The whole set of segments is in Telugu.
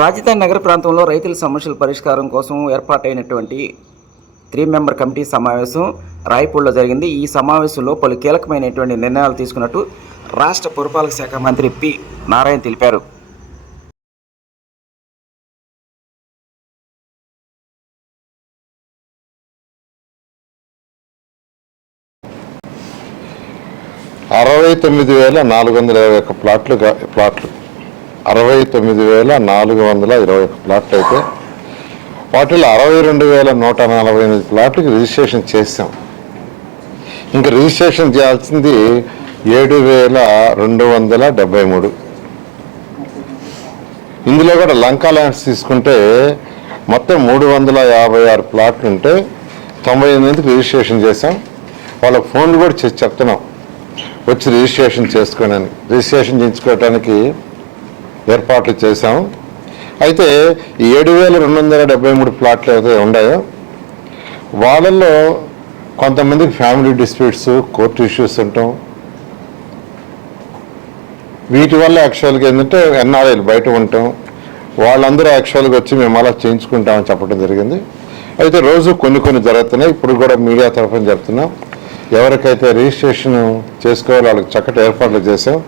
రాజధాని నగర ప్రాంతంలో రైతుల సమస్యల పరిష్కారం కోసం ఏర్పాటైనటువంటి 3 మెంబర్ కమిటీ సమావేశం రాయపూడిలో జరిగింది. ఈ సమావేశంలో పలు కీలకమైనటువంటి నిర్ణయాలు తీసుకున్నట్టు రాష్ట్ర పురపాలక శాఖ మంత్రి పి నారాయణ తెలిపారు. ప్లాట్లు 69,421 ప్లాట్లు అయితే వాటిలో 62,148 ప్లాట్లకి రిజిస్ట్రేషన్ చేసాం. ఇంకా రిజిస్ట్రేషన్ చేయాల్సింది 7,273. ఇందులో కూడా లంకా ల్యాండ్స్ తీసుకుంటే మొత్తం 356 ప్లాట్లు ఉంటే 98 మందికి రిజిస్ట్రేషన్ చేసాం. వాళ్ళకి ఫోన్లు కూడా చేసి చెప్తున్నాం, వచ్చి రిజిస్ట్రేషన్ చేసుకొని. రిజిస్ట్రేషన్ చేయించుకోవటానికి ఏర్పాట్లు చేశాం. అయితే ఈ 7,273 ప్లాట్లు ఏవైతే ఉన్నాయో వాళ్ళల్లో కొంతమందికి ఫ్యామిలీ డిస్ప్యూట్స్, కోర్టు ఇష్యూస్ ఉంటాం. వీటి వల్ల యాక్చువల్గా ఏంటంటే ఎన్ఆర్ఐలు బయట ఉంటాం. వాళ్ళందరూ యాక్చువల్గా వచ్చి మేము అలా చేయించుకుంటామని చెప్పడం జరిగింది. అయితే రోజు కొన్ని జరుగుతున్నాయి. ఇప్పుడు కూడా మీడియా తరఫున చెప్తున్నాం, ఎవరికైతే రిజిస్ట్రేషన్ చేసుకోవాలో వాళ్ళకి చక్కటి ఏర్పాట్లు చేసాం.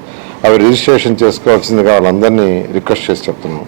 అవి రిజిస్ట్రేషన్ చేసుకోవాల్సిందిగా వాళ్ళందరినీ రిక్వెస్ట్ చేసి చెప్తున్నాం.